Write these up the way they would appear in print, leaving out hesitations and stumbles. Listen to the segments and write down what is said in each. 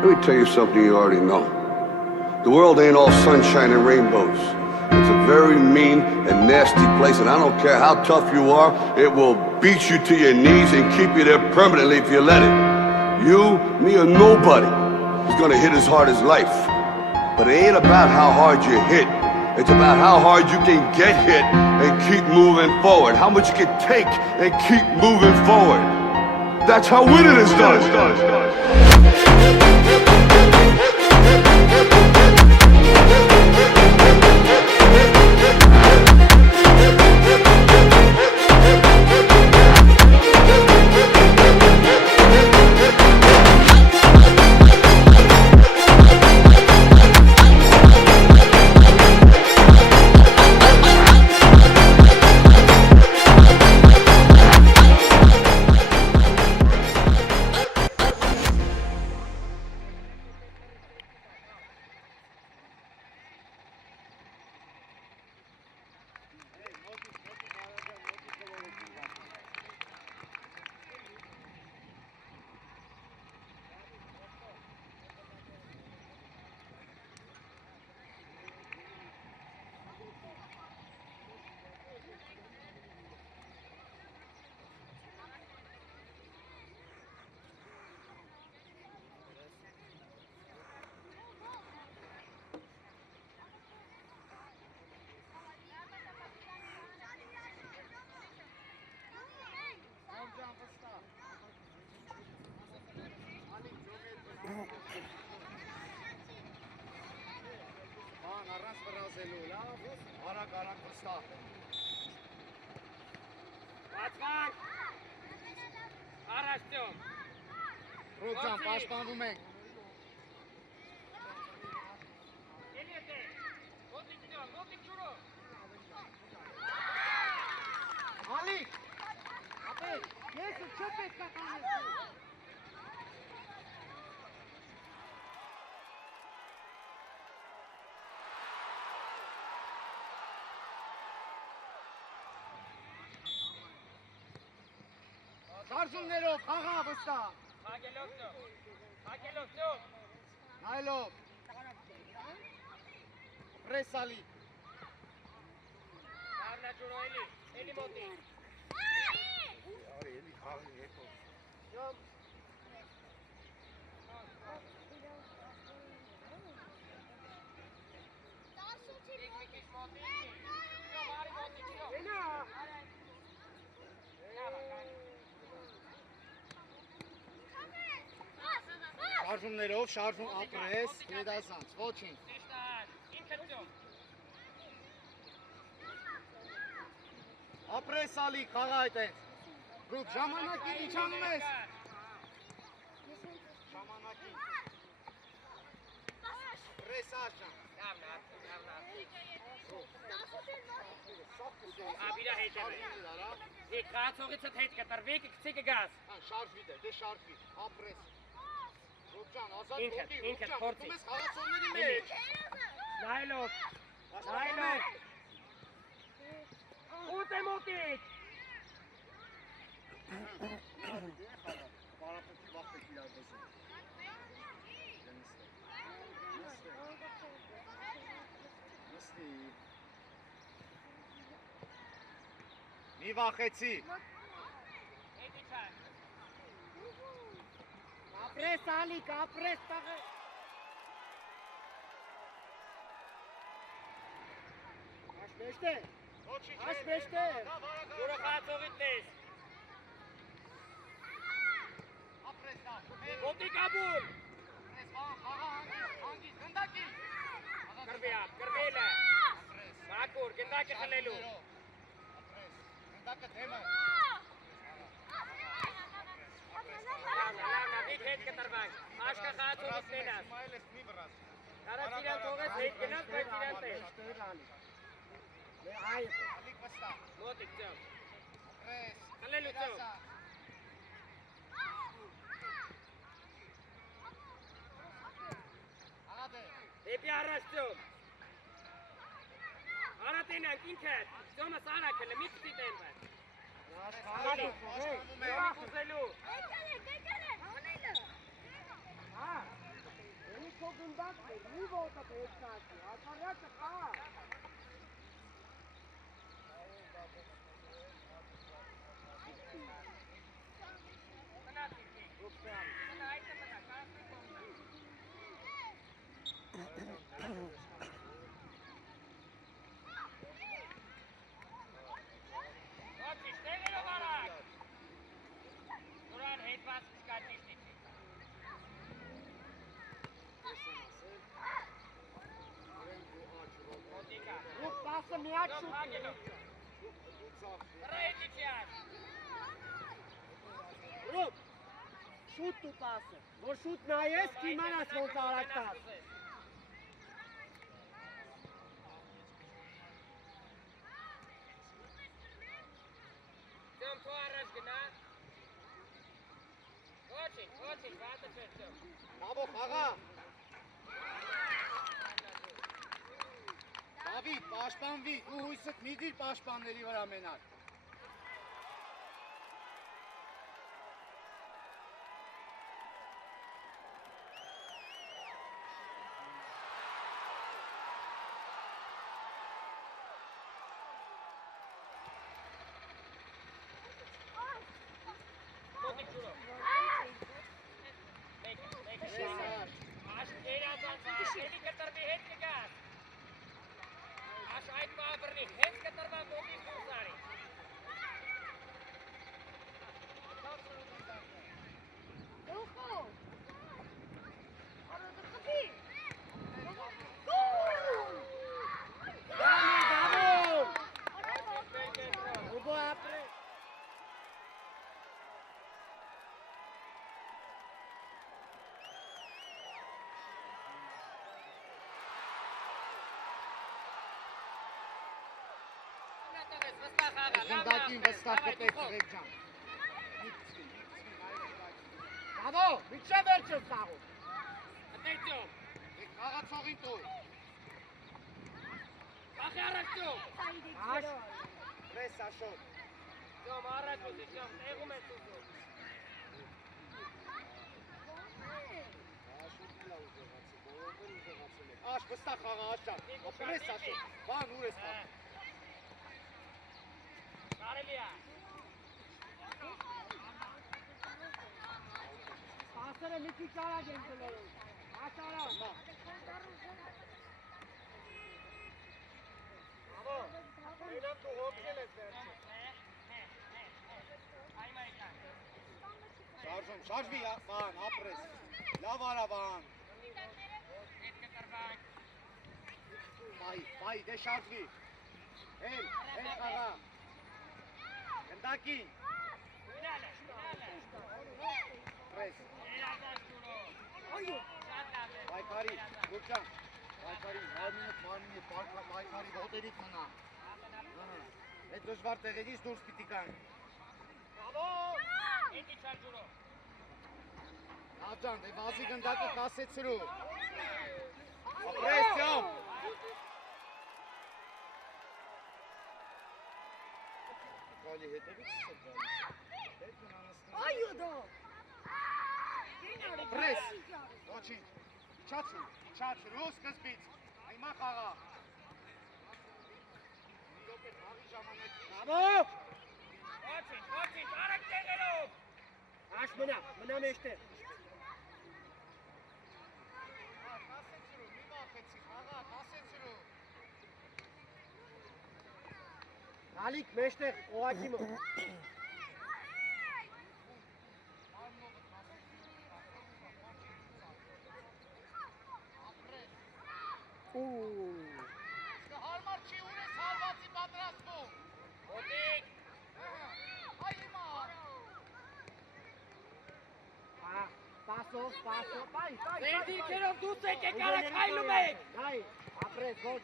Let me tell you something you already know. The world ain't all sunshine and rainbows. It's a very mean and nasty place, and I don't care how tough you are, it will beat you to your knees and keep you there permanently if you let it. You, me, or nobody is gonna hit as hard as life. But it ain't about how hard you hit. It's about how hard you can get hit and keep moving forward. How much you can take and keep moving forward. That's how winning is done. Ռոջան, պաշտպանվում ենք։ Ալիկ, ապել, ես չո պետք է կանես։ Շարժումներով, խաղա վստահ։ Հագելով ծով։ Նայլով։ Պրես ալի։ Կարնա ջուրո էլի մոտի։ Արի էլի խաղի հետո։ Յոմ։ Շարժումներով, շարժում ապրես, հետազանց, ոչինչ։ Ապրես ալի, խաղա այդ ենք։ Գրուպ, ժամանակին ինչ անում ես։ Ժամանակին։ Ապրես աշան։ Աբիրա հետ եմ։ Եկ կացողիցդ հետ կտրվի, կցի կգազ։ Շարժվի դե, դե շարժվի, ապրես։ Ռոջան, ազատ ինքդ, ինքդ փորձի։ Դու ես խաղացողների մեջ։ Նայլով, նայլով։ Ուտ է մոտիկ։ Բարապետի վաղտեք իրար բզում։ Նստի։ Մի վախեցի։ Ապրես ալիկ, ապրես տաղը։ Աշպեշտ է, աշպեշտ է։ Ուրը խացողիտ ես։ Ապրես դա։ Մոտիկ աբուր։ Ապրես խաղա հանգիս, գնդակի։ Կրվի ապ, կրվիլ է։ Մակուր, գնդակը խլելու։ Ապրես, գնդակը թեմը։ Հետ կտրվանք, աշկա խացողիտ նենաս։ Մայլ ես մի վրաս։ Կարաց իրան թողես հետ գնաս, բայց իրան տես։ Ալիկ վստա։ Մոտիկ ծով։ Ապրես։ Խլելու ծով։ Ադե։ Դեպի առաջ ծով։ Արատենանք ինքդ, ծոմը սարակը լմի կտի տենվար։ Խաղալու, խուզելու։ մի ոտը պետքացի, հակարյակը կա։ Ռուք 10 միակ շուտ։ Ռուք, շուտ ու պասը, որ շուտ նայես, կիմանաս ոնց արագ տաս։ Դեմ թո առաջ գնա։ Ոչինչ, վատը չեմ։ Բաբո, խաղա։ Դավիթ, պաշտպանվի, դու հույսդ մի դիր պաշտպանների վրա մենակ։ Զնդակին վստահ կտեք Հրեկ ջան։ Բաբո, միջև վերջ ես սաղում։ Attenzione! Եկ խաղացողին տուր։ Բախի առաջում! Աշ, Պրես աշոտ։ Ձոմ, առաջ ուզիչում, տեղում ես ուզում։ Աշ, վստահ խաղա, աշ ջան։ Պրես աշոտ։ Բան ուր ես խաղում։ Կարելի է։ պասերը մի քիչ արագ են գլորում։ Աշ արագ։ Բաբո, մենակ դու հոգել ես վերջը։ Այ մայքան։ Շարժում, շարժվի, բան, ապրես։ Լավ արա, բան։ Հետ կտրվակ։ Բայ, դե շարժվի։ Էլ խաղա։ Գնդակին։ Մինալը։ Պրես։ Այո։ Բայկարի, Ռուկյան, բայկարի, մարմինը, բայկարի, ոտերիք մնա։ Այդ դժվար տեղերից դուրս պիտի կան։ Բաբո! Էդի չարջուրով։ Աջան, դե վազի գնդակը կասեցրու։ Ապրեսյամ։ Գալի հետևից սրտալի։ Այո դո։ Պրես, ոչինչ, իչացրու սկզբից, այմա խաղա։ Բաբո, Ոչինչ, արագ տեղերով։ աշ մնա մեջտեղ։ Կասեցրու, մի մախեցի, խաղա, կասեցրու։ Գալիք մեջտեղ, օղակի մոտ։ Հարմար չի, ուր ես հարվածի պատրաստվում։ Ոտիկ։ Այ հիմա։ Պասով, այ։ Ձեր դիրքերով դուս եկեք արագ խայլում եք։ Այ, ապրես, ոչ։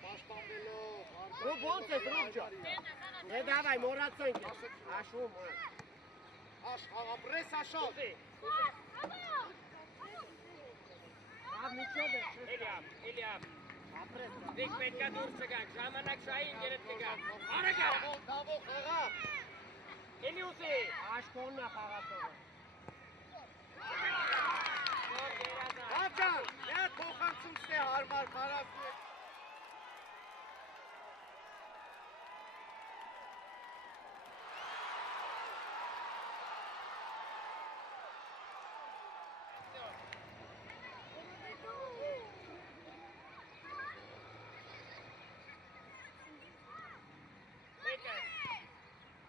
Պաշտպանվելով։ Դու ոնց ես, Ռուք ջան։ Դե դավայ, մոռացանք։ Աշում։ Աշ, խաղա, պրես աշոտ։ Ավ միջով է։ Էլիամ։ Ապրես։ Դեք պետքա դուրս չգաք, ժամանակ շային գերետ կգաք։ Արագ արա։ Դավո, խաղա։ Ելիուսի։ Աշկոնն է խաղացողը։ Հաջան, մի հատ փոխանցում ստե հարմար քարասու։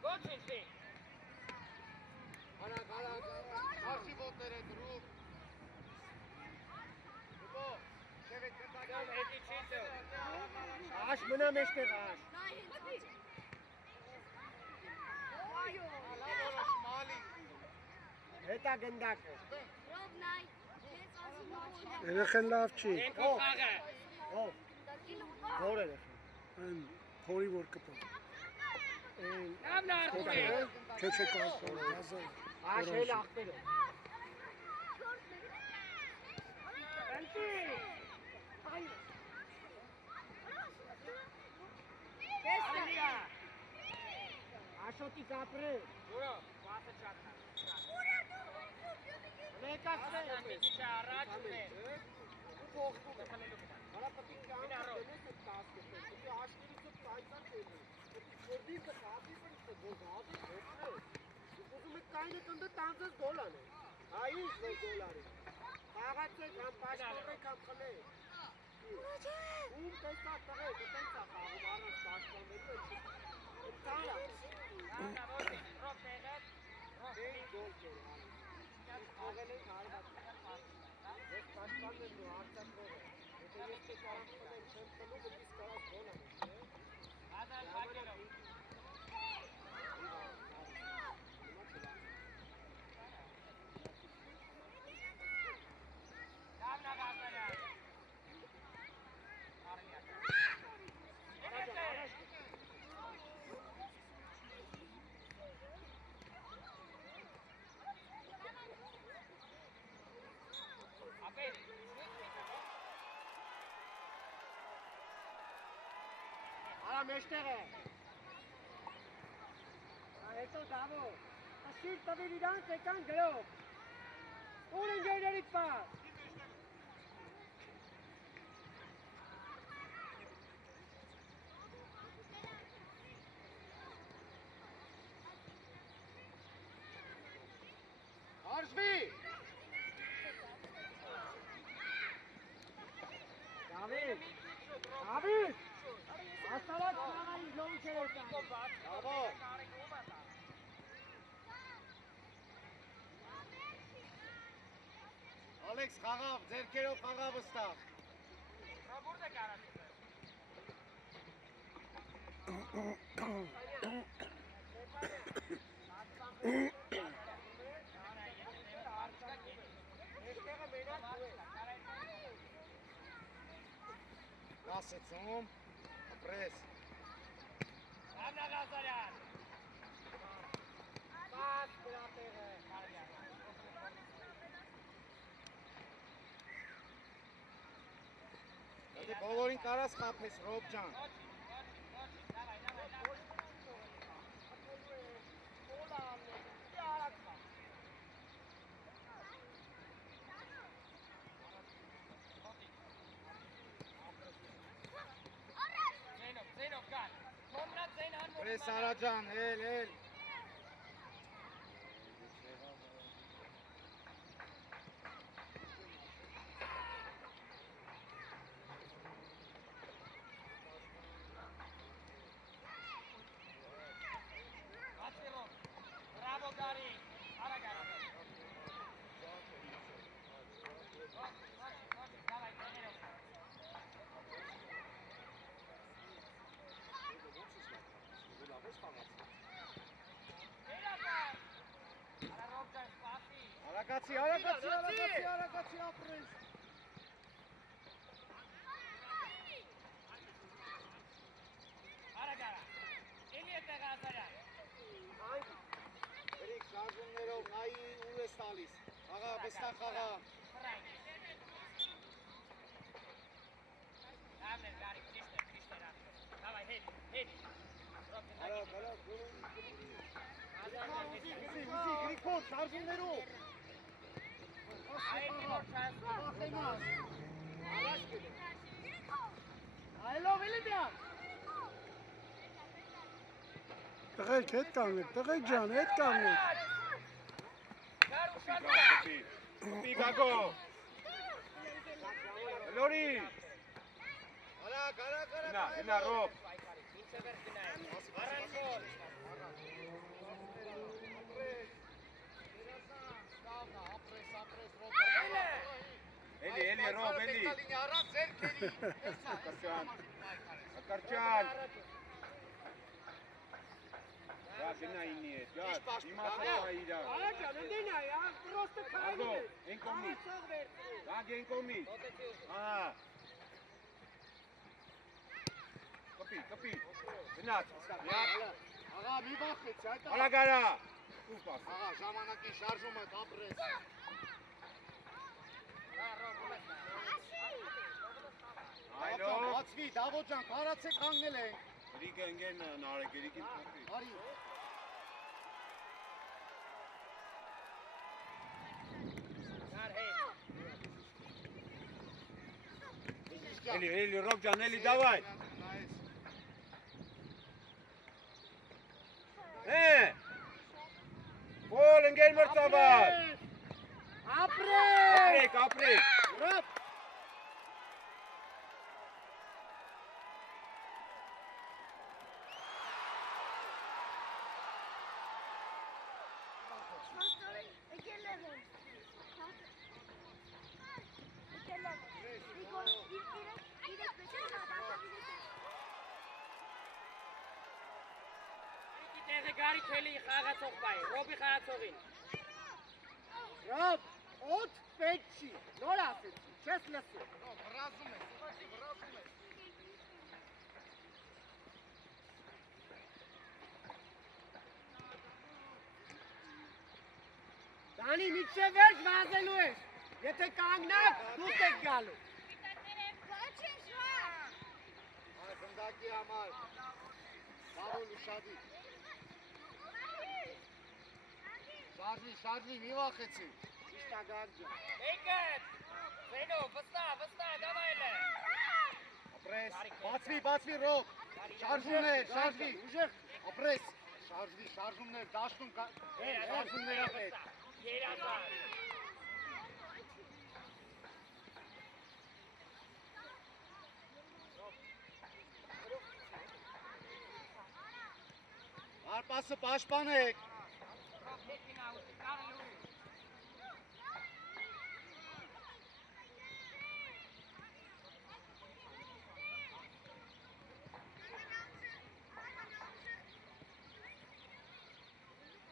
Ոչինչ։ Արագ, արշի ոտները դրուկ։ Ուպո, շևետ կտակալ։ Հետի չիցը։ Աշ մնա մեջտեղ աշ։ Լավ որոշ մալի։ Հետա գնդակը։ Երեխեն լավ չի, Ենքո խաղը։ Ով։ Որ է։ այն փորի որ կպավ, Լավն արվում է։ քեչ է կասում, հազար, Աշ հել ախպերը։ Անտի։ Ալիա։ Աշոտի կապրը։ Ուրո, վասը չակնա։ Մեկացրե։ Միսիչա առաջ ունե։ Փոխվում է։ Արա պետք է անցնես այդ տասը։ Պետք է աշկերիցը պայծան տենի։ Պետք է որդիքը հատի պրիստը գոհադի փոխը։ Ուզում եք կայնը կնդը տանձես գոլ անել։ Այ ինչ որ գոլ արի։ Խաղացեք համ պաշտպանեք համ խլեք։ Ում տեսա տղեկ, տենց է խաղում առանց պաշտպանելու է։ Տալա։ Ահա ո՞ր է։ Ռոք տեղը։ Դե գոլ կեր։ Աղել են հարված։ Ես պաշտպանում եմ ու արտակրով է։ Եթե ես չեք արամփել եմ չեմ խլում, ըլիս կարած գոլ անել։ Ադան փակելով։ Լավն աղազարյա։ Ապեր։ Արա մեջտեղ է։ Հետո դավո։ Ասիր տվիր իրանց եկան գրով։ Ուր ընկերներից պար։ Արժվի։ Դավիթ։ Դավիթ։ Աստարակ խաղայի լոուչեր է տան։ Բավո։ Ալեքս խաղավ, ձերքերով խաղավ ստավ։ Ռաբուրդ է կարացել։ Մեջտեղը մենակ ու է։ Կասեցում, ապրես։ Լավն աղազարյան։ Պաս գրատեղը։ Դե բոլորին կարաս խափես, Ռոբ ջան։ Ձենով կան։ Մոննա ձեն հանվում։ Պրես Արա ջան, հել։ Bravo Gary. Arag arag. Давай, тренеров. Արագացի, ապրես։ Arag arag. Էլի է տեղազարյան։ Գրիք շարժումներով նայի ու ես տալիս։ Աղա, վստահ աղա։ Դամներ Գարի, ճիշտ է։ Давай, հետ։ Արագ, Գրիգոր, շարժումներով։ Վախենաս։ Առաջ գնա։ Այլով էլի դիան։ Տղեկ, հետ կանգնեք, տղեկ ջան, հետ կանգնեք։ Կպի գագո։ Լորի։ Գնա, ռոբ։ Էլի, ռոբ, էլի։ Առած ձերքերի։ Ակարչան։ Գա, գնա ինի հետ, գա, իմա թողա իրա։ Արա ջան, ընդենա, պրոստը քայլի։ Գագո, են կողմից։ Գագ են կողմից։ Ահա։ Կպի, գնաց։ Աղա, մի բախեցի, այդ Արա գարա։ Ուր պաս։ աղա, ժամանակի շարժումը դապրես։ Այլո։ Բացվի, Դավոթ ջան, քարացեք հանգնել ենք։ Գրիգը ընկերն նարը, գրիգին փոխի։ Արի։ Էլի, ռոբ ջան, էլի, դավայ։ Պոլ, ընկեր մրծավար։ Ապրեք։ Ապրեք։ Ռոբ։ Տեղը գարի քելի խաղացող բայ, ռոբի խաղացողին։ Ռոբ, օդ պետք չի, նոր ասեցի, չես լսում։ Վրազում ես, վրազում ես։ Դանի միջև վերջ վազելու ես, եթե կանգնակ, դուս եք գալու։ Այ խնդակի համար, բավոլ ու շադի։ Շարժի, մի վախեցի։ Իշտ ագար ջան։ Եկეთ, Զենո, վստա, դավայլը։ Ապրես, բացվի, ռոբ։ Շարժումներ, շարժվի, ուժեղ։ Ապրես, շարժումներ, դաշտում շարժումներ ապետ։ Երազար։ Արպասը պաշտպանեք։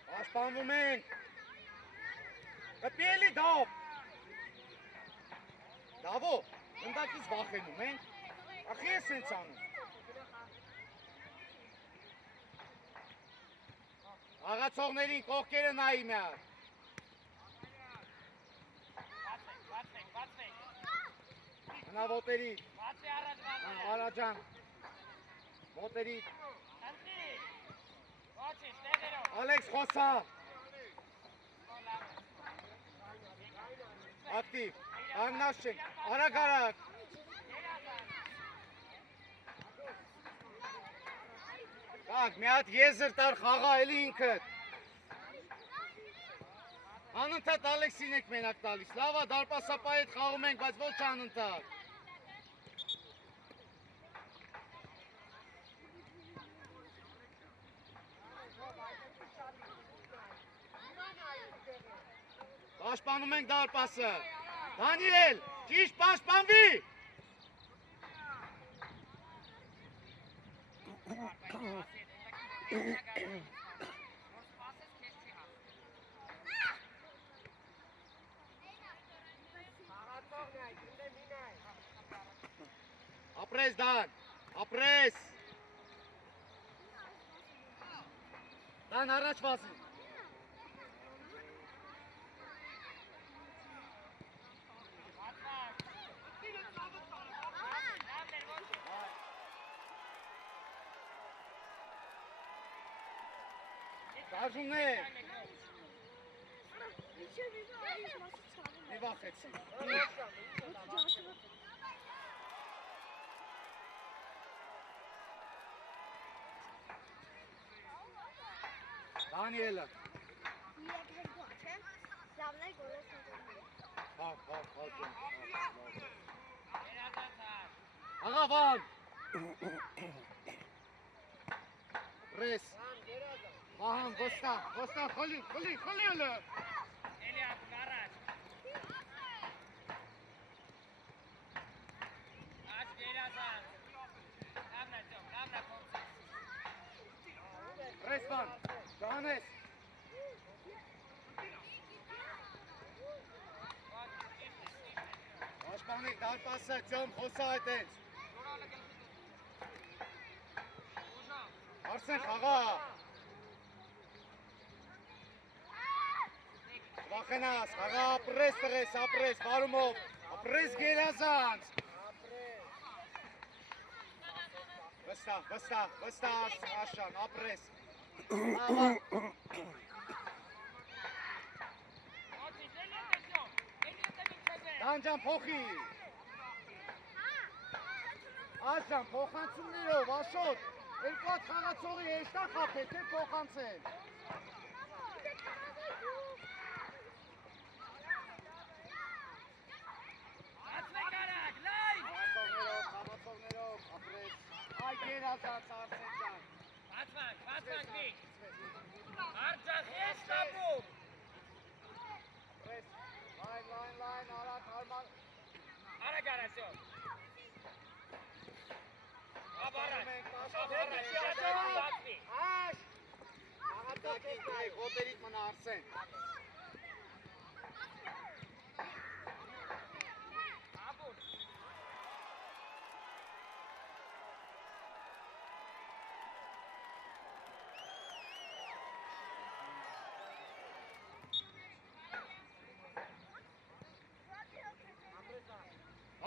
Պաշտպանվում ենք։ Կպի էլի դավ։ Դավո, ընդակից վախենում ենք։ Ախի ես սենց անում։ Աղացողներին կողքերը նայի միար։ Բացվեք։ Հնա ոտերի, Բացի առաջ վազը։ Արաջան, ոտերի, Ընտի։ Ոչինչ, տեղերով։ Ալեքս խոսա, ակտիվ, անգնաշ չենք, արագ, Կակ, մի հատ եզր տար խաղա էլի ինքըտ։ Անընդհատ Ալեքսին եք մենակ տալիս, լավա դարպասապայի հետ խաղում ենք, բայց ոչ անընդհատ։ Պաշտպանում ենք դարպասը։ Դանիել, ճիշտ պաշտպանվի։ Ապրես Դան, ապրես։ Դան առաջ վազի։ Շարժումներ։ Մի վախեցի։ Դանիելը։ Աղավան։ Ռես։ Ահան, ոստա, խոլի ըլը։ Էլիաս գարաժ։ Աչ գերազան։ Լավնա ջոմ, լավնա կոնցես։ Ռես բան, դանես։ Պաշտպանիկ դարպասը ջոմ խոսա այդ ես։ Արսեն խաղա։ Վախենաս, խաղա ապրես տղես, ապրես, վարումով, ապրես գերազանց։ Վստա աշան, ապրես։ Դանջան փոխի։ Աշան, փոխանցումներով, աշոտ, երկու հատ խաղացողի եշտա խապել, թե փոխանցել։ Խաղացողներով, ապրես, այ գերազանց Արսեն ջան։ Բացման վիկ։ Արջախ ես շապում։ Լայն, արատ, հարմար։ Արա գարասյոն։ Աբարաշ։ Աշ։ Աղատակին, այ ոտերիք մնա Արսեն։ Աբուր։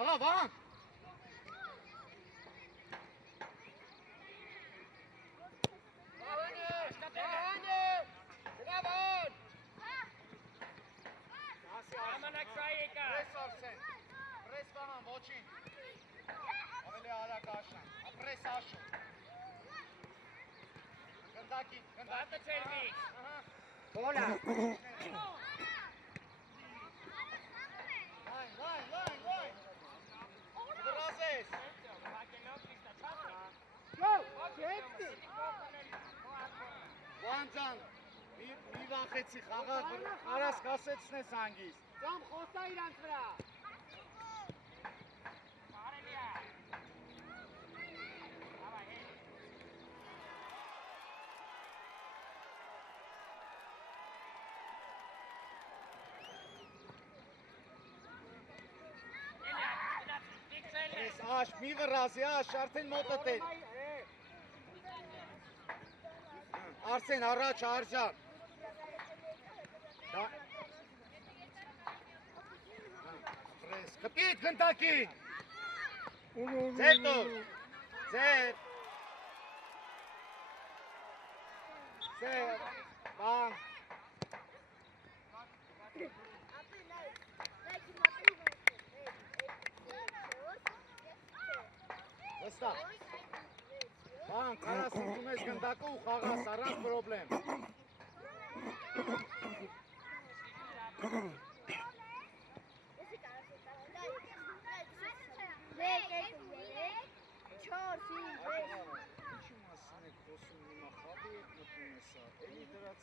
Աղա, վան։ Ամանակ շայի եկա։ Պրես Արսեն, պրես բանան, ոչին։ Ավելի արագ աշան, ապրես աշոն։ Գնդակին, Բատը չեր վիկ։ Բոլա։ Լայն։ Դրազես։ Վանջան, մի վախեցի խաղա, արաս կասեցնես հանգիստ։ Ջամ խոսա իրանց վրա։ Բարելիա։ Ավա, հեչ։ Էլիաս, դիքսել է։ Ես աշ, մի վրազի, աշ, արդեն մոտդ է։ Արսեն, առաջ, Արժան։ Կպիտ, գնդակին։ Ձեր տոր, ձեր։ Բան։ Վստա։ Բան, կարաս ուտում ես գնդակը ու խաղաս, առանց պրոբլեմ։ Ինչու մասին եք խոսում հիմա խաբի եք մտնում ես սա, էլի դրած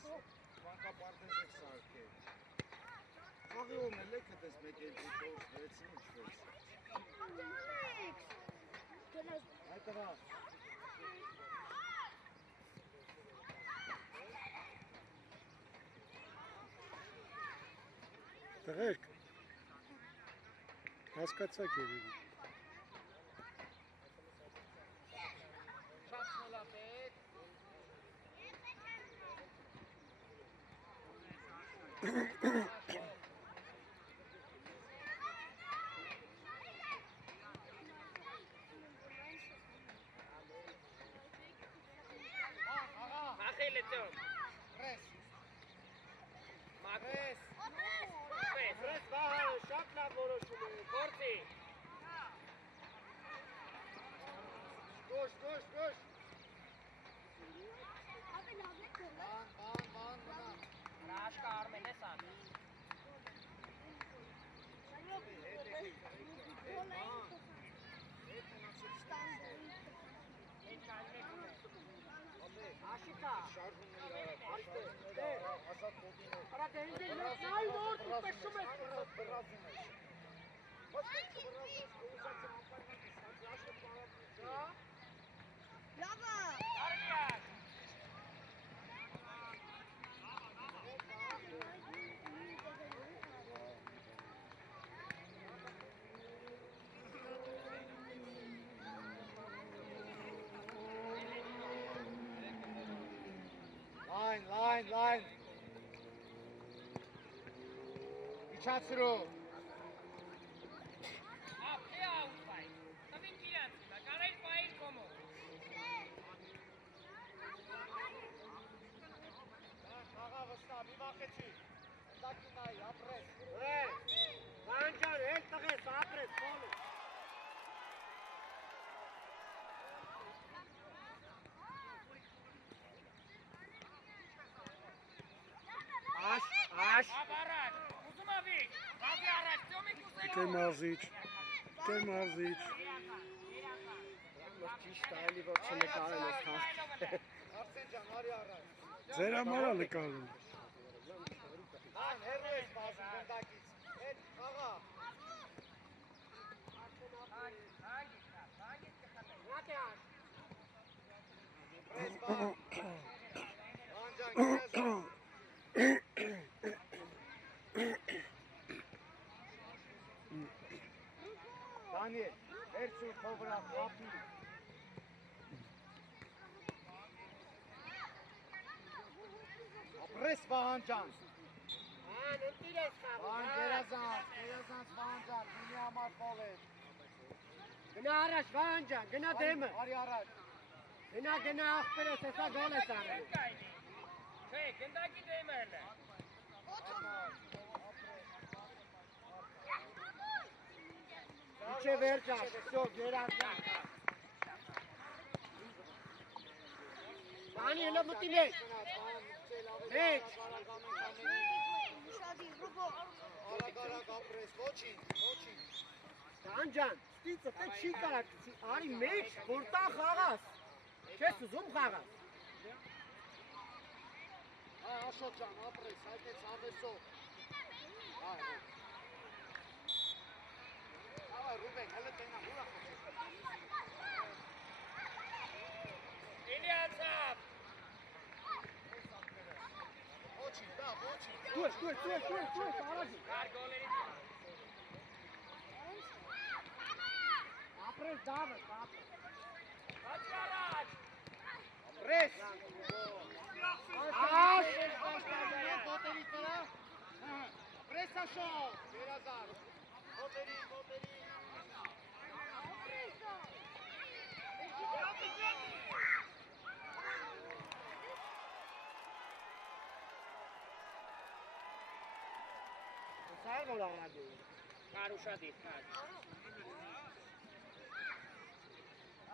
բանկապարտեզ եք սարքել։ Խաղի ողնել եք հետես 1, 2, 4, 6, 6։ Այդ տղա։ Տղերք, հասկացաք երևի։ Ախիլը ջոմ։ Ռես։ Աշիկա։ Արա դե ինձ ես նայ որ դու պեշում ես։ Line. Իջացրու։ Ապի աուտվայ։ Տվին գիրանցի, կարայր պայիր կոմո։ Խաղա վստահ, մի վախեցի։ Դակի նայ, ապրես։ Վանջան, էլ տղես, ապրես, խոլը։ Աշ։ Ապարակ, ուզում ավիկ, վազի առաջ, ծյոմի կուսելով։ Կե մարզիչ։ Ճիշտ այլի որ չնկարել ես հա։ Արսեն ջան, արի առաջ։ Ձեր համարա նկարում։ Ան, հերու ես բազում գնդակից։ Հետ, խաղա։ Պրես բան։ Ան ջան, գնազ։ Դանիել, վերցու քո վրա խապի։ Ապրես Վահան ջան։ Ան, ընտիր ես խաղում։ Վահան գերազանց Վահան ջան, ինի համար փող է։ Գնա առաջ, Վանջան, գնա դեմը։ Արի առաջ։ Գնա աղբերս, հեսա գոլ ես արել։ Չէ, գնդակի դեմերն է։ Իչե վերջ աշ, վсё, գերազան։ Բանի հելը մտի մեջ։ Մեջ։ Արագ ապրես, ոչինչ։ Վանջան, ստիծը տե չի կարակ, արի մեջ, որտա խաղաս։ Չես ուզում խաղաս։ Աշոտ ջան, ապրես, հայտեց ավեսով։ Այ Ռուբեն, հələ տենա, ուրա խոչես։ Ինի անցավ։ Ոչինչ, դա, ոչինչ։ Դուր, առաջի։ Կար գոլերի Ապրես դավը, Վազի առաջ։ Ապրես։ Ոտերից վրա։ Ապրես Աշոտ, գերազան։ Ոտերից։ Սայր որ արագ է։ Կար ուշադիր, կար։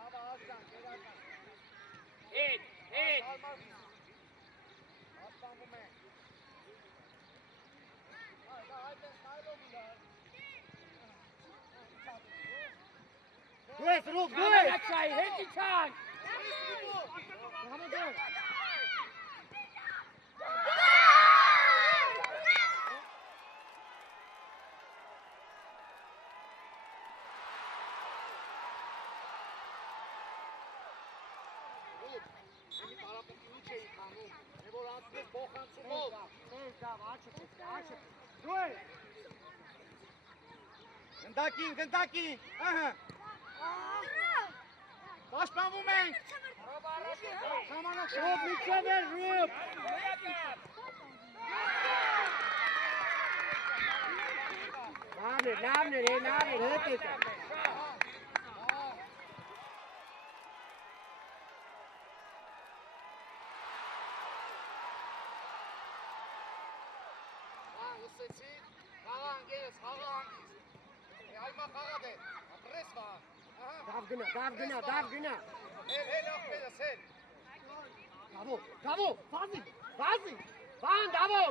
Աբա աշան, գերազան։ Հետ։ Ասպանվում է։ Այդպես նայլով իլար։ Դու ես ռուկ, դու ես։ Ակշայի, հետ իչան։ Համը դու։ Անի պարապետի ուչ էի խանում, է որ անցնես բոխանցումով։ Դավ, աչը։ Դու ես։ Գնդակին, ահա։ Պաշտպանվում ենք։ Ժամանակ Ռուկ, միջև էր ռուկ։ Լավն էր, հետ եկա։ Լսեցի, խաղա անգերս, խաղա անգիս։ Այմա խաղա դե, ապրես վահան։ Դավ գնա։ Հել աղբերս, հել։ Դավո, վազի, բան դավո։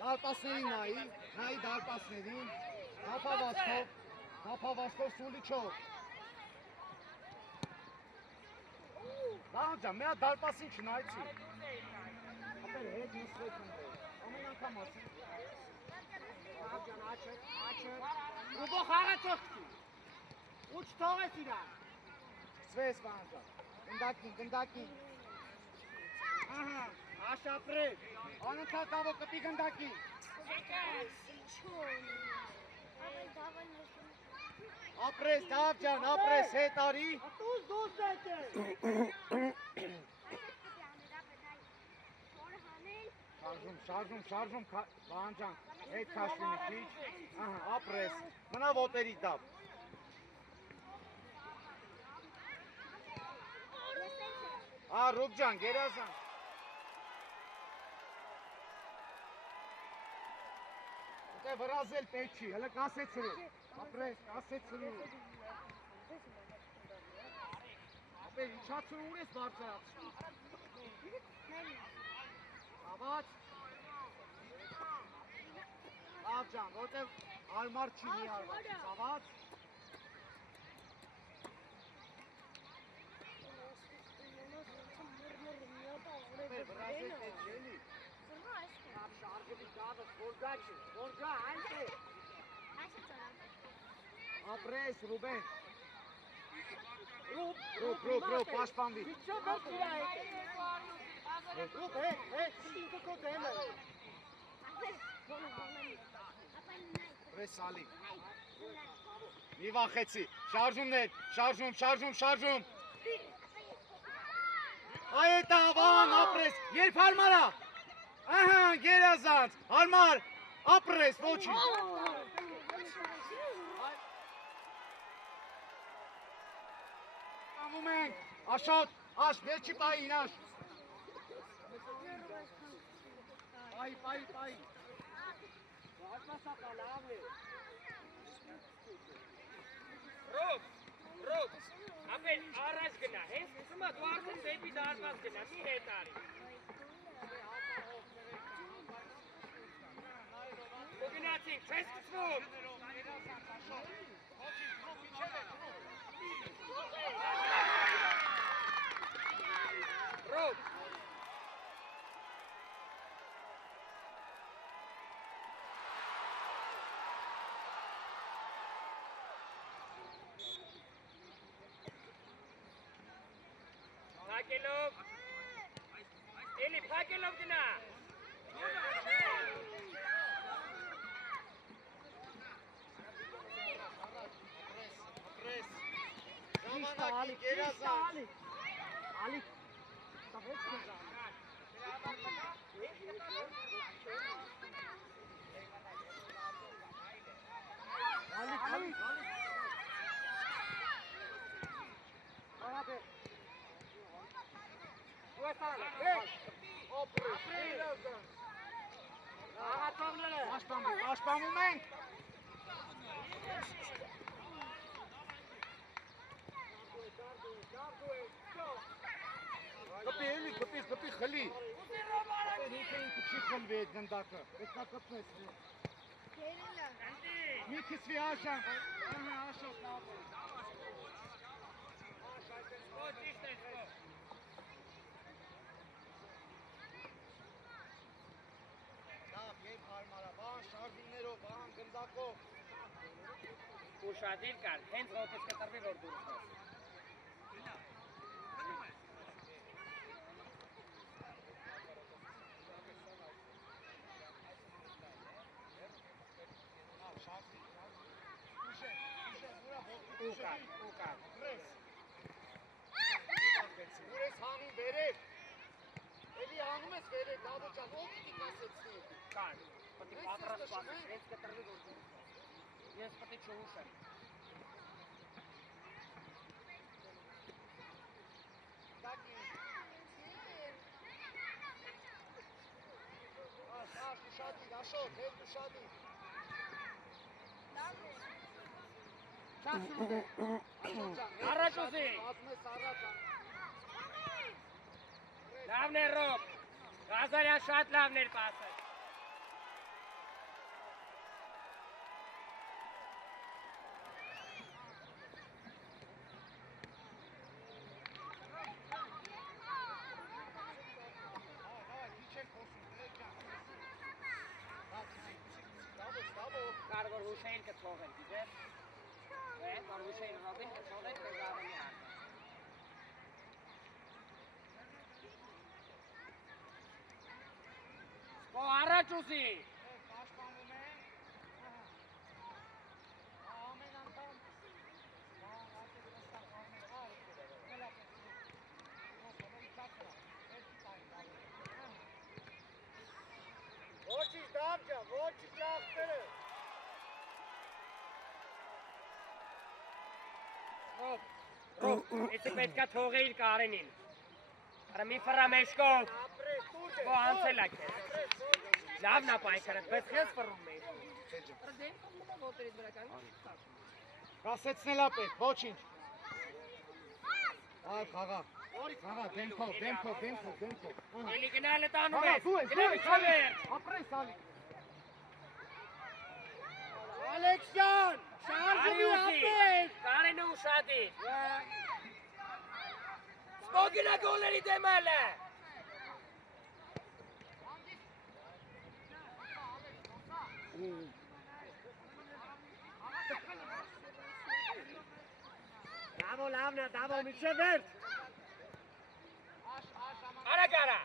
Դարպասներին նայի դարպասներին, հապավասկով սուլիչով։ Դահան ջան, մի հատ դարպասին չնայեցի։ Ապեր հետ նստեք ընդ։ Ամեն անգամ ասի։ Դահան ջան, աչը։ Ռուբո խաղը թողքի։ Ու չթողես իրան։ Սկսվեց բան ջան։ Գնդակին։ Ահա, աշապրե։ Անընդհատ ավո կպի գնդակին։ Ապրես, դավ ջան, ապրես, հետ արի։ Դուս դուս եկել։ Շարժում, բան ջան, հետ քաշվի մի քիչ։ Ահա, ապրես, մնա ոտերի դավ։ Ռուբ ջան, գերազան։ Դե վրազել պետք չի, հələ կասեցրու։ Ապրես, կասեցրու։ Ապեր, իչացրու ուր ես բարձրացրու։ Ավաց։ Լավ ջան, որտև արմար չի մի արված, ավաց։ Ապեր, վրազել պետք չի, էլի։ Շարժվի դավը, որգա, այնց է։ Ապրես, Ռուբեն։ Ռուբ, Ռուբ, պաշտպանվի։ Իչո դուրս իրա Ռուբ, ինքը քո դեմը։ Ապրես, Ալի։ Մի վախեցի, շարժում։ Այդ ավան, ապրես, երբ հարմարա։ Ահա, գերազանց, հարմար, ապրես, ոչի։ Անում ենք, աշատ, աշ, վերջի պային, աշ։ Պայի։ Ռոբ, ապեր առաջ գնա, հենց սկսում է դու արդեն դեպի դարպաս գնա, մի հետ արի։ Ու գնացինք, չես սկսվում։ Ռոբ, Փակելով, էլի փակելով գնա։ Ժամանակի գերազանց։ Ալի, տավեց կեզա։ Ալի։ Արաբե։ Ու ես արալը։ Ապրես, գերազանց։ Աղացողները։ Պաշտպանում ենք։ Կպի, խլի։ Ինքը չի խլվի այդ գնդակը, պետք է կպնես։ Մի քսվի աշան, ահա աշոտ լավ։ Լավ, եվ հարմարա, բան շարժումներով, բան գնդակով։ Ուշադիր կար, հենց ոտես կտրվի, որ դուրս ես։ Ու կար։ Ուր ես հանում վերև։ Էլի հանում ես վերև, լավը ճան, ով պիտի կասեցնի։ Կար, պտի պատրաստ պասես, հենց կտրվի, որ դուրս ես։ Ես պտի չուշեմ։ Ուշադիր, աշոտ, հետ ուշադիր։ Առաջ ուզի։ Ասում ես առաջ։ Լավն է Ռոբ, Ղազարյան շատ լավն էր պասը։ Եկը թողել, գիտես։ Որ ուշեին ռոբին թողել կզավենի հարկը։ Սպո առաջ ուզի։ Պաշտպանում է։ Ամեն անգամ Ոչինչ դամջա, ոչինչ ախտերը։ Ռոբ, էսի պետքա թողեիր Կարենին։ Արա մի ֆրամեշկով, բո անցել ա կեր։ Լավն ա պայքարդ, բայց խես ֆրում է։ Կասեցնել ա պետք, ոչինչ։ Այ խաղա, դեմքով։ Էլի գնալը տանում ես, Դու գնալը չվեր։ ապրես ալի։ Ալեքսյան, շարժումի ապետ։ Կարենը ուշադի։ Սպո գնա գոլերի դեմալը։ Դավո, միջև վերջ։ Արա գարա։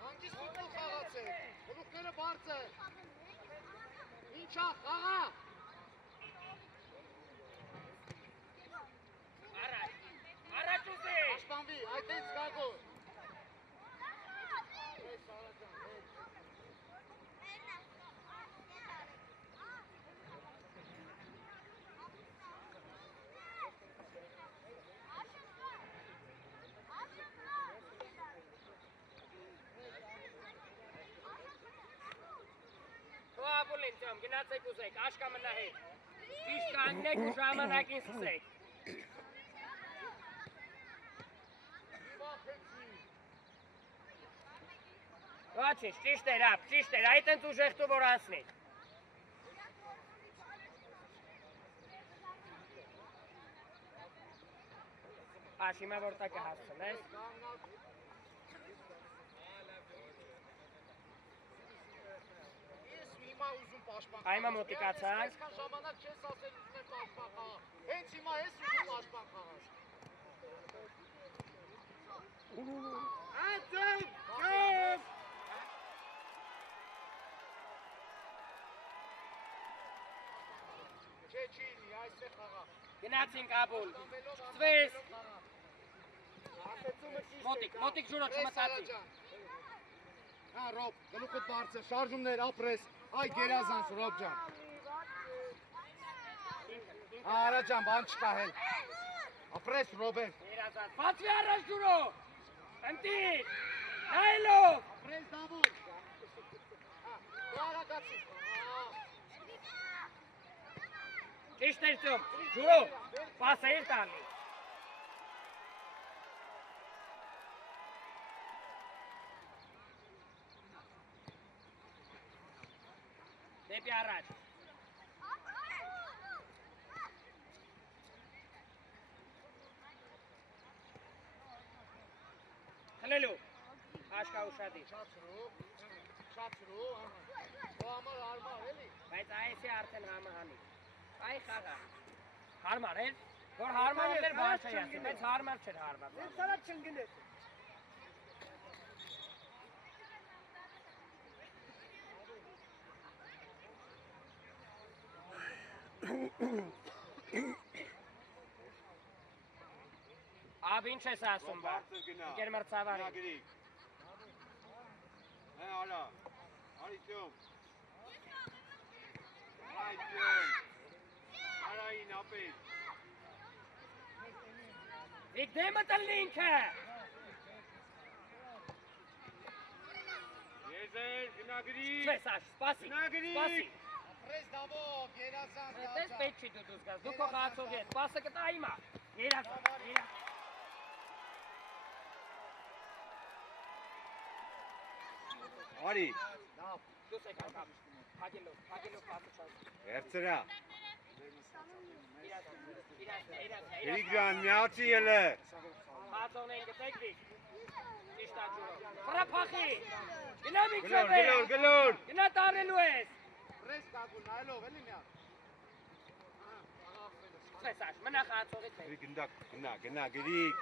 Հանգիստ ուտել խաղացեք, գլուխները բարձր։ Ինչա, խաղա։ Առաջ ուզի։ Պաշտպանվի, այդտենց գագո։ Ապուլին ճամ, գնացեք ուզեք, աշկա մնա հետ։ Ճիշտ կանգնեք ու ժամանակին սկսեք։ Ոչինչ, ճիշտ էր, ապ, ճիշտ էր, այդ ընդ ուժեղտու որ անցնի։ Աշիմա որտակը հասցնես։ Հիմա ուզում պաշտպան։ Այմա մոտիկացանք։ Այսքան ժամանակ չես ասել ուզում եմ պաշտպան խաղա։ Հենց հիմա ես ուզում պաշտպան խաղաս։ Ացեմ, չեմ։ Չէ, չի լինի, այստեղ խաղա։ Գնացինք ապուլ, ծվես։ Մոտիկ ժուրո չմտացի։ Հա, Ռոբ, գլուխդ բարձր, շարժումներ, ապրես, այ գերազանց, Ռոբ ջան։ Հա, արա ջան, բան չկա հել։ Ապրես, Ռոբեր։ Բացվի առաջ ժուրո, ընտիր, նայելով։ Ապրես, Դավոն։ Հա, դու արագացի։ Ճիշտ էր ծում, ժուրո, պասը էր տալի։ Դեպի առաջ։ Խլելու, աշկա ուշադի։ Շացրու, ահա։ Դու համար արմար, էլի։ Բայց այսի արդեն համահանի։ Այ խաղա։ Հարմար էր, որ հարմար էր բան չի ասի, բայց հարմար չէր հարմար։ Ես սարած չընգնես։ Ավ ինչ ես ասում բա, ինկեր մրցավարի։ Հե արա, արի ճում։ Արային ապետ։ Իք դեմը տլնի ինքը։ Եզեր, գնագրի։ Չես աշ, սպասի, Գնագրի։ սպասի։ Ապրես, Դավոն, գերազանց, Տես պետք չի դու դուս գաս, դու քո խաղացող ես, սպասը կտա իմա։ Երազան, Արի, Դուս եք ակապ։ Հագելով պասը չաս։ վերցրա։ Իրաց։ Գրիգ ջան, միացի ելը։ Հացողն են գտեք դիք։ Ճիշտ աճուրով։ Պրապախի։ Գնա մի Գլոր, քեզ։ գլոր, գլոր։ Գնա տարելու ես։ Պրես կագու նայելով էլի միա։ Սես մնախ հացողից է։ Գրիգ գնա, գրիգ։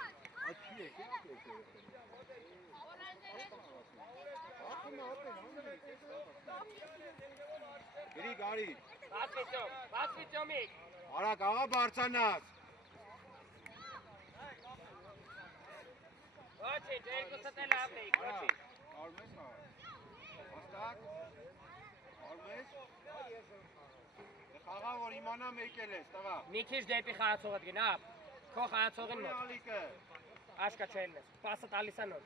Գրիգ, արի։ Բացվիծյոմիկ։ Արակ աղա բարձանաս։ Ոչինչ, երկուսը տել ավնեիք, ոչինչ։ Արմես, հաստակ, արմես, խաղա որ իմանամ եկել ես, տղա։ Մի քիչ դեպի խաղացողդ գնա, քո խաղացողին մոտ, Ալիկը, աշկա չելն ես, պասը տալիս անոր։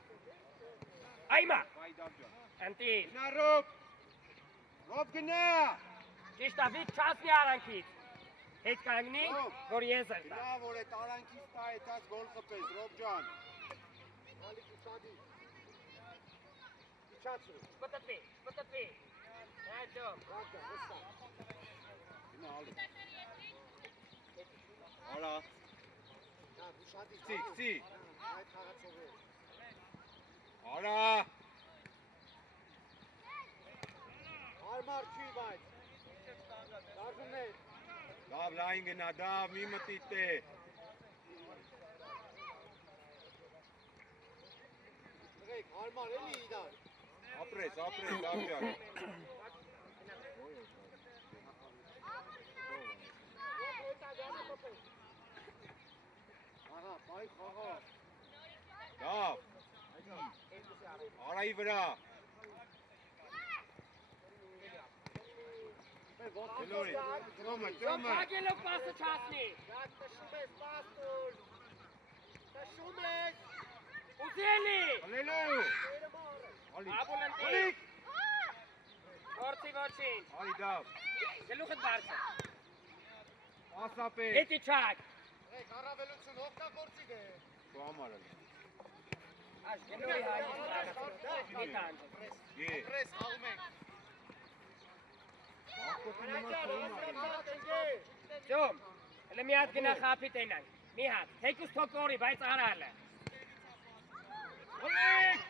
Այմա, Հայդար ջան։ ընտիր, Գնա Ռոբ գնա։ ճիշտ ավիտ չասնի արանքից, հետ կանգնի, որ ես էր տա։ Գնա որ է տարանքից տա հետած գոլ խպես, Ռոբ ջան։ Պտտվի, այդում, Գնա ալի։ Արա, քցի, Արա, Հարմար չի բայց։ Դարվում է։ դավ լայն գնա, դավ մի մտիտ է։ Տղեկ, հարմար էլի իդար։ Ապրես, դավ ջան։ Աղա, բայ խաղա։ Դավ, Արայի վրա։ Գլորի, տրոմը։ հագելով պասը չասնի, Տշում ես, պաստոր։ Տշում ես։ ուզելի, Ալելու։ Ալի, աբուլ ընտիր, Ալիկ։ որցի ոչինչ, Ալի դավ, գլուխդ բարձը, ասապե։ հետի չակ, Տղեկ, առավելություն օգտագործի դե։ Քո համար է։ աշ գլորի հագից մի տանջը, Գե։ Պրես խաղում ենք։ ճում, հլը մի հատ գնա խապի տենանք, մի հատ, թեկուս թոքորի, բայց արալ է, Ալիկ։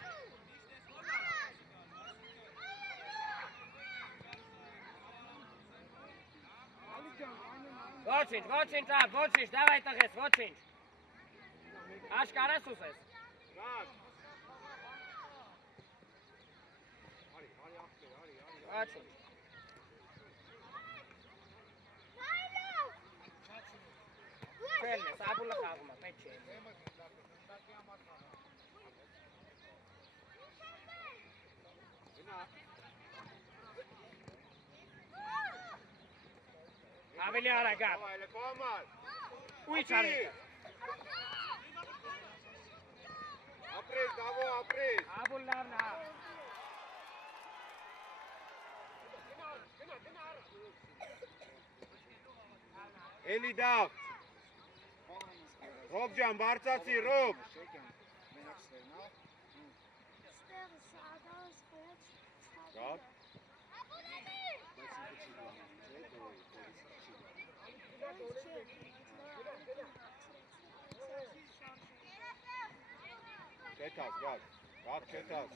ոչինչ, ավ, ոչինչ, դավայ տղես, ոչինչ, աշկարաս ուսես, ոչինչ, չելն ես, աբուլը խաղում է, պետ չէ, ավելի արագ, Այլ քո համար։ ուի չարեք, Ապրես, դավո, ապրես։ աբուլ լավն հա, Էլի դավ։ Ռոբ ջան, բարձացի, Ռոբ։ Գավ։ Չետաս, գավ չետաս։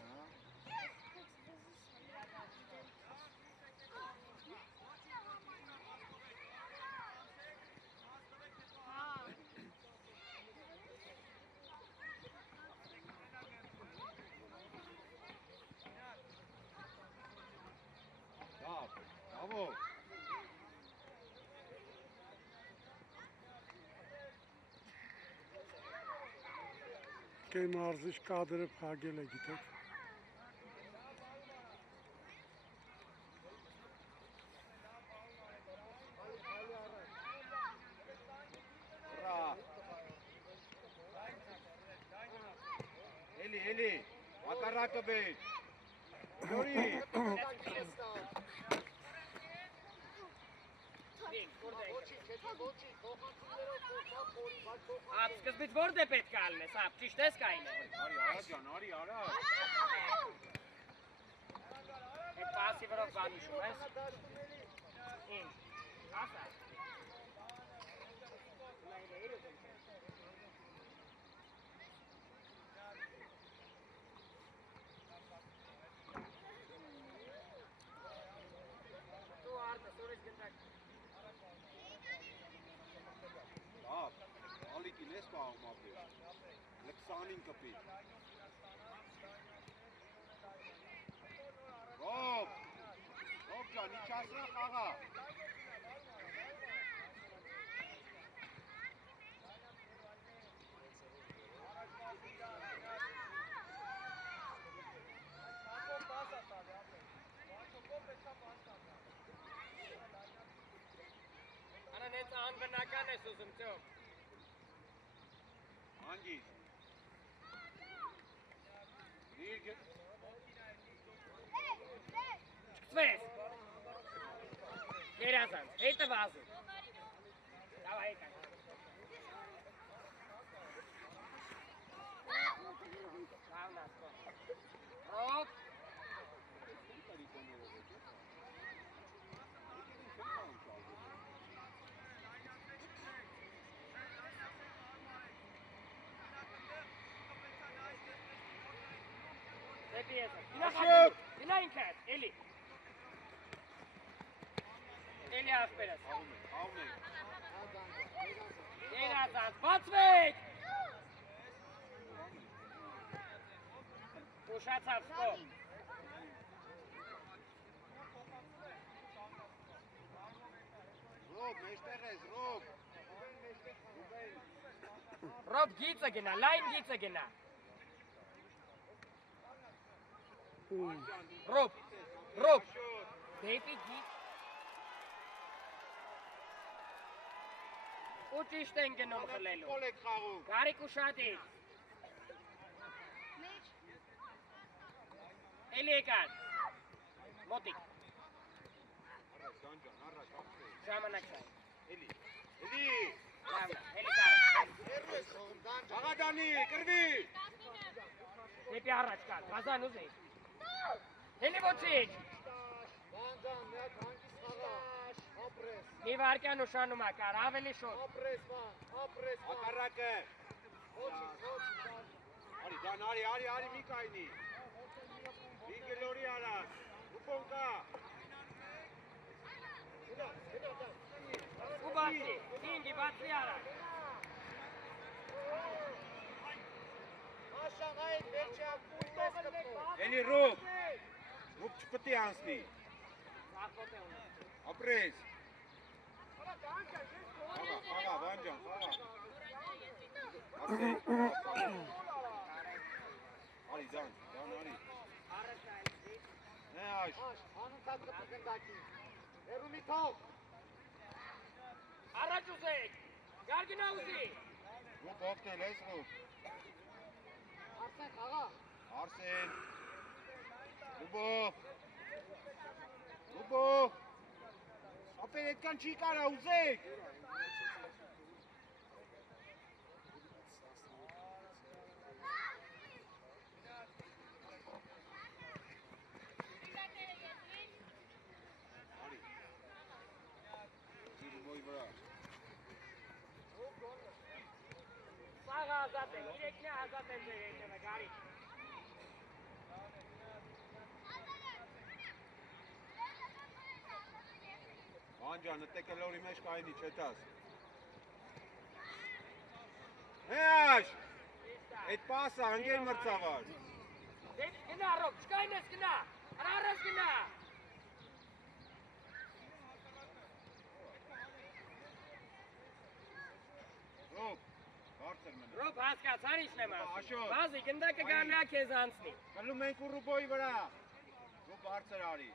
Դավ, դավո։ Կեմ արզիչ կադրը փագել է գիտեք։ Բրա։ Էլի, ակարակը բեջ։ Գորի։ ապ սկզբից որդ է պետք է ալնես, ապ ճիշտ ես կային է, Արի, արա ջան, արի, արա։ Այդ պասի վրով բան ուշում ես։ Ինչ, ասա։ Դու արդը, սորից գնդակ։ Ալիկին ես պահում ապրես, լքսանին կպիտ։ Ռոբ ջան, իչ ասրա խաղա։ Անան հենց անբնական ես ուզում ճոք։ Հանգիս։ Չկծվես։ Գերազանց, հետը վազում։ Դավա հետը։ Լավն ասկո։ Ռոբ։ Դեպի եսը։ Գինա ինքդ, էլի։ Էլի աղբերս։ Հաղում է։ Գերազանց, բացվեք։ Ուշացավ սկո։ Ռոբ, մեջտեղ ես, Ռոբ։ Ռոբ գիծը գնա, լայն գիծը գնա։ Ռոբ, դեպի գիծ։ Ու ճիշտ են գնում խլելու։ Կոլ եք խաղում։ Գարիկ ուշադիր։ Էլի եկան։ Մոտիկ, Առաջ, Դանջան, առաջ, ապրես։ ժամանակ շան։ Էլի։ Լավն է, էլի կարեք։ Աղադանի, կրվի։ Դեպի առաջ կար, բազան ուզեի։ Էլի ոչիչ։ Բանջան, միակ հանգիս խաղա, ապրես, Մի վարկյան ուշանում է կար, ավելի շոտ։ ապրես, Ակարակը։ ոչինչ, Արի, Դան, արի, մի կայնի։ Մի գլորի արած։ Ուպոն կա։ Ու բացի, ինգի բացի առաջ։ Աշան այդ վերջյան կույտ ես կպնով, Էլի Ռոբ չպտի անցնի։ Սախոտ է ունը։ Ապրես։ Խաղա, Վանջան, խաղա։ Արի, Դան, արի։ Է աշ։ անընդհատ կպգնդակի, հերու մի թող, Առաջ ուզեք, գարգինա ուզի։ Ռոբ օգնել ես, Ռոբ։ Արսեն խաղա, Արսեն։ Ուբո։ Ապեր այդքան չի կարա ուզեք։ Արի։ Զիրումոյ վրա։ Սաղը ազատ է, իրեքնի ազատ են ձեր հետևը, գարիկ։ Վանջան, նտե կլորի մեջ կայնի, չետաս։ Հեաշ, այդ պասը հանգեր մրցավար։ Գնա Ռոբ, չկայն ես գնա, առես գնա։ Ռոբ, բարձր մնա։ Ռոբ հասկացար ինչն եմ ասում։ Աշոտ։ Վազի գնդակը գանրա քեզ անցնի։ Կլում ենք ու Ռուբոյի վրա։ Ռոբ բարձր արի։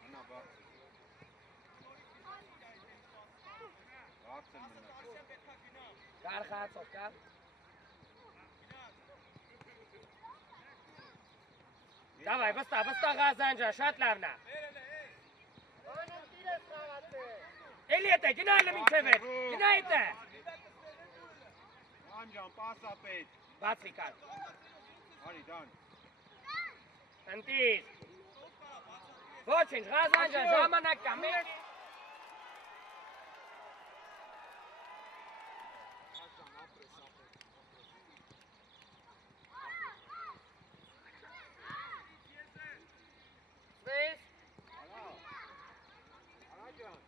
Հնա բարձր։ Բարձր մնա։ Կար խացով, կար։ Դավայ, վստահ Ղազանջա, շատ լավն է։ անընդիր ես խաղացե, Էլի հետը, գնա այլը մինչև հետ, գնա հետը։ Վանջան, պասա պետք։ Բացի կար։ Արի դան։ Ընտիր։ Ոչինչ, Ղազան ջան, ժամանակ կա, մեկ։ Սվես։ Արա ջան։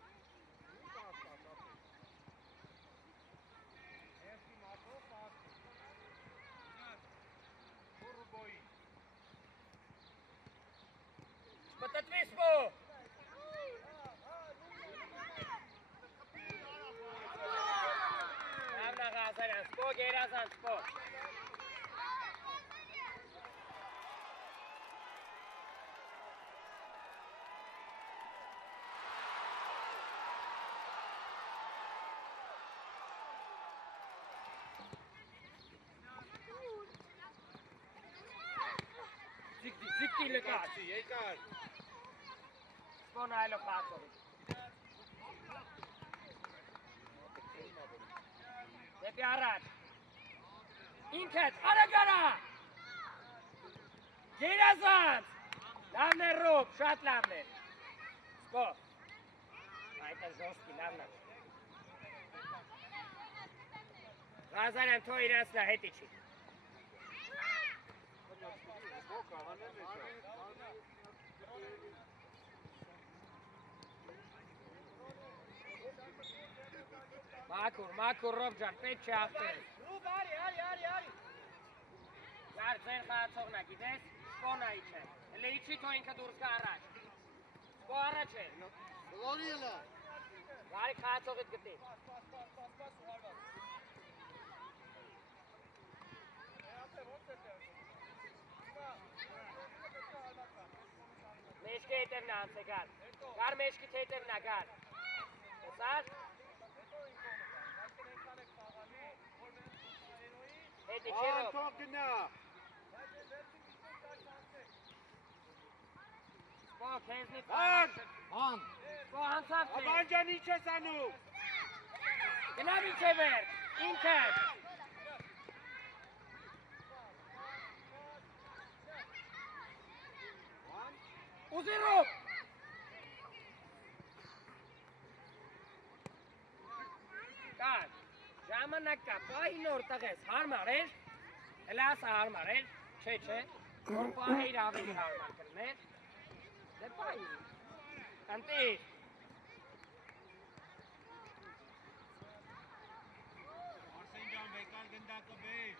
Պատտվի սպո։ Լավնա Ղազարյան, սպո, գերազան, սպո։ Զիկտի լկար։ Երկար։ Սպո նայելով խաղացողի։ Դեպի առաջ։ Ինքդ, արագ արա։ Գերազանց։ Լավն է ռոբ, շատ լավն է։ Սպո։ Այդ է ժոստի, լավն է։ Ղազարյան, թո իրանցնա, հետի չի։ Մաքուր ռոբ ջան, պետք չի աղտերես։ Ռուբ, արի։ Գար ձեր խաղացողնա, գիտես, սպոնա իչ է։ Հլե իչի թո ինքը դուրս կա առաջ։ Սպո առաջ է։ Լորի էլա։ Գարի խաղացողիդ գտի։ Մեջքի հետևն է անց է գար։ Գար մեջքի հետևն է գար։ Հեսար։ Հետի չի ռոբ։ Թող գնա։ Սպո քեզնից Ան։ Սպո հանցավ չէ։ Աբան ջան ինչ ես անում։ Գնա միջ է վեր, ինքդ։ Ուզի ռոբ։ Կար, ժամանակ կա, պահի նոր տղես, հարմար էր, հլա ասա հարմար էր, չէ, որ պահեիր ավելի հարմար կլներ, դե պահի, ընտիր, Արսեն ջան վեկար գնդակը բեր։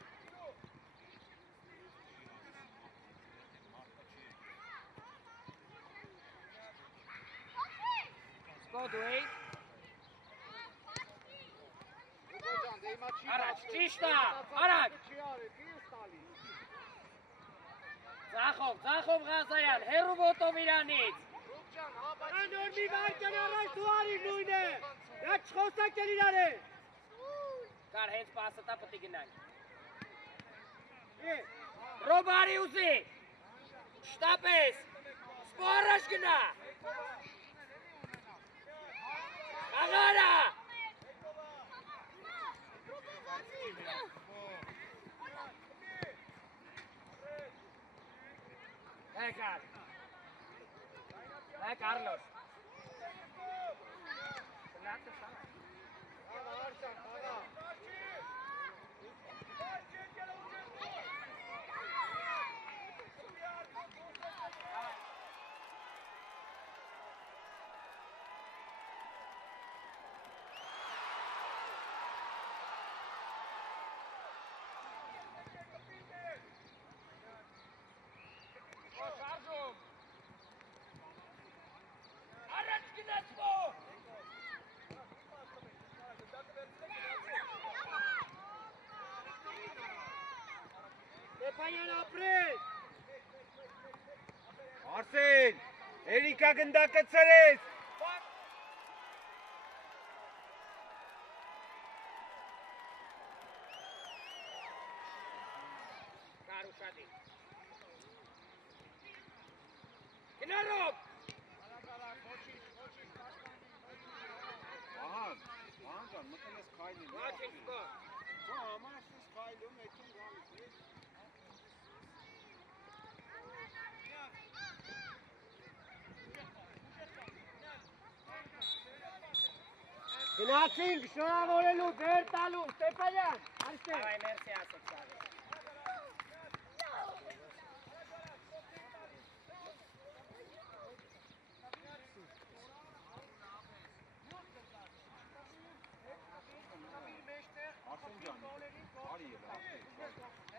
սպո դու էի, Ջան, դե հիմա չի։ առաջ, ճիշտ է, առաջ, Չի արի, քիզ տալի։ ձախով Ղազարյան, հեռու ոտով իրանից, Ռուբ ջան, հա, բայց Նոր մի վարկան առաջ դու արի նույն է։ Դա չխոսակ էլ իրար է։ կար հենց պասը տա պտի գնանք, ռոբ արի ուզի, շտապես, սպո առաջ գնա, աղարա, Հե Կարլոս, առաջ գնա սպո, Ստեփանյան ապրես։ Արսեն, Էրիկա գնդակը ծրես։ կար ուշադի, գնա ռոբ, Ահան ջան, մտել ես քայլին։ ոչինչ սպո, Հա, համար ես քայլում, եկին գալիս։ Գնացինք շնորհավորելու, ձեր տալու, Ստեփանյան, այստեղ։ Давай, մերսի ասեք Սարի։ Արսեն ջան, արի ելա,